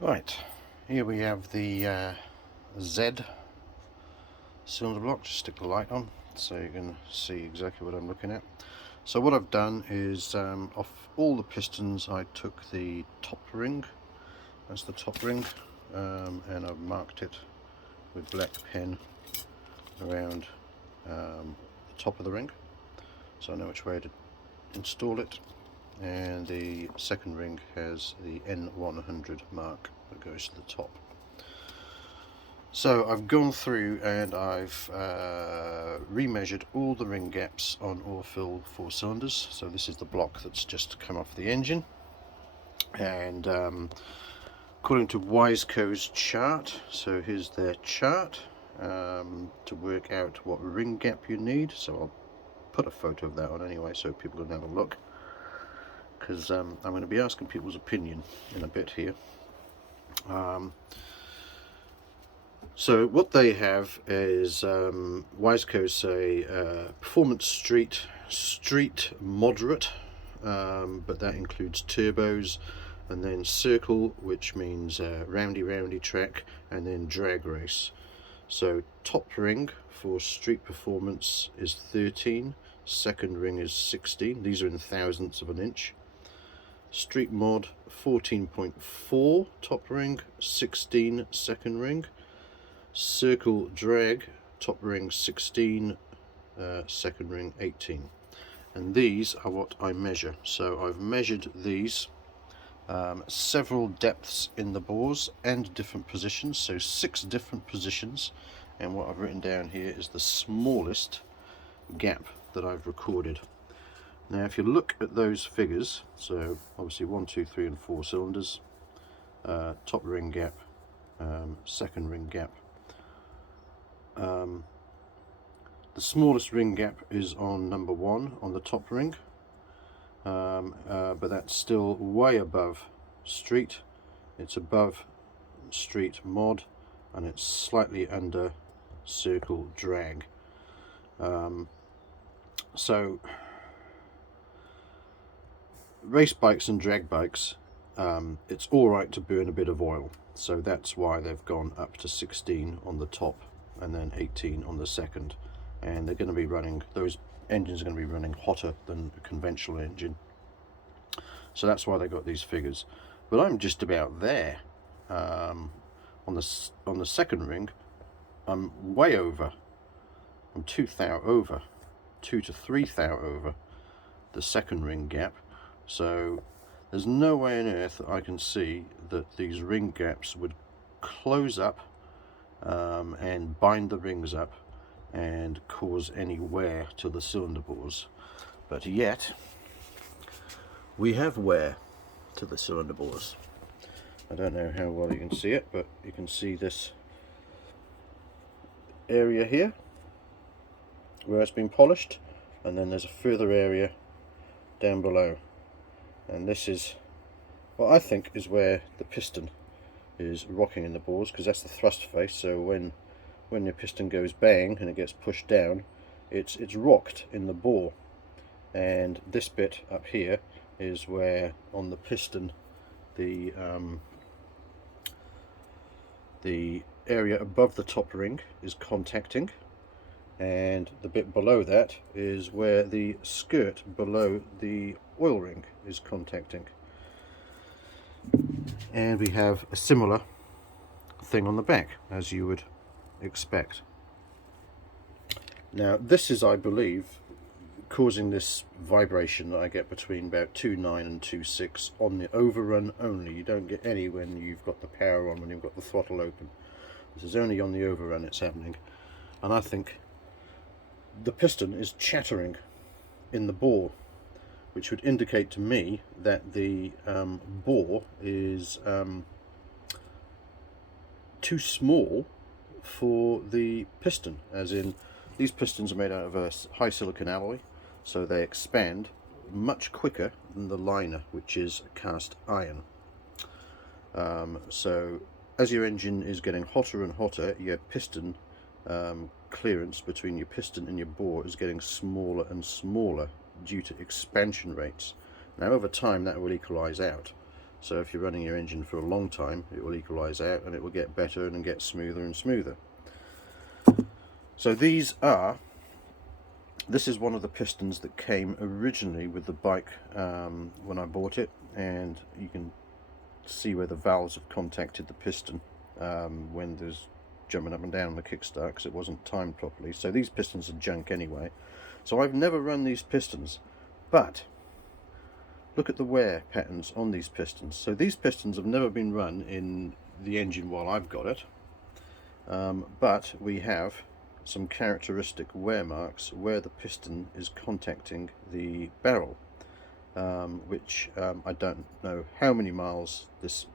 Right, here we have the Zed cylinder block. Just stick the light on so you can see exactly what I'm looking at. So what I've done is off all the pistons I took the top ring, that's the top ring, and I've marked it with black pen around the top of the ring so I know which way to install it. And the second ring has the N100 mark that goes to the top. So I've gone through and I've remeasured all the ring gaps on Orfill 4 cylinders. So this is the block that's just come off the engine, and according to Wiseco's chart, so here's their chart to work out what ring gap you need. So I'll put a photo of that on anyway so people can have a look, because I'm going to be asking people's opinion in a bit here. So what they have is Wiseco say performance street moderate, but that includes turbos, and then circle, which means roundy track, and then drag race. So top ring for street performance is 13, second ring is 16, these are in thousandths of an inch. Street mod 14.4 top ring, 16 second ring. Circle drag top ring 16, second ring 18, and these are what I measure. So I've measured these several depths in the bores and different positions, so 6 different positions, and what I've written down here is the smallest gap that I've recorded. Now if you look at those figures, so obviously 1, 2, 3 and 4 cylinders, top ring gap, second ring gap. The smallest ring gap is on number 1 on the top ring, but that's still way above street. It's above street mod, and it's slightly under circle drag. So race bikes and drag bikes, it's alright to burn a bit of oil, so that's why they've gone up to 16 on the top and then 18 on the second, and they're going to be running, those engines are going to be running hotter than a conventional engine, so that's why they got these figures. But I'm just about there. On the second ring I'm way over, I'm 2 thou over, 2 to 3 thou over the second ring gap, so there's no way on earth that I can see that these ring gaps would close up and bind the rings up and cause any wear to the cylinder bores. But yet we have wear to the cylinder bores. I don't know how well you can see it, but you can see this area here where it's been polished, and then there's a further area down below, and this is what I think is where the piston is rocking in the bores, because that's the thrust face. So when your piston goes bang and it gets pushed down, it's rocked in the bore, and this bit up here is where on the piston the area above the top ring is contacting, and the bit below that is where the skirt below the oil ring is contacting. And we have a similar thing on the back, as you would expect. Now this is, I believe, causing this vibration that I get between about 2.9 and 2.6 on the overrun only. You don't get any when you've got the power on, when you've got the throttle open. This is only on the overrun it's happening, and I think the piston is chattering in the bore, which would indicate to me that the bore is too small for the piston, as in these pistons are made out of a high silicon alloy, so they expand much quicker than the liner, which is cast iron. So as your engine is getting hotter and hotter, your piston clearance between your piston and your bore is getting smaller and smaller due to expansion rates. Now over time that will equalize out, So if you're running your engine for a long time, it will equalize out and it will get better and get smoother and smoother. So this is one of the pistons that came originally with the bike when I bought it, and you can see where the valves have contacted the piston when there's jumping up and down on the kickstart because it wasn't timed properly. So these pistons are junk anyway. So I've never run these pistons, but look at the wear patterns on these pistons. So these pistons have never been run in the engine while I've got it, but we have some characteristic wear marks where the piston is contacting the barrel, which I don't know how many miles this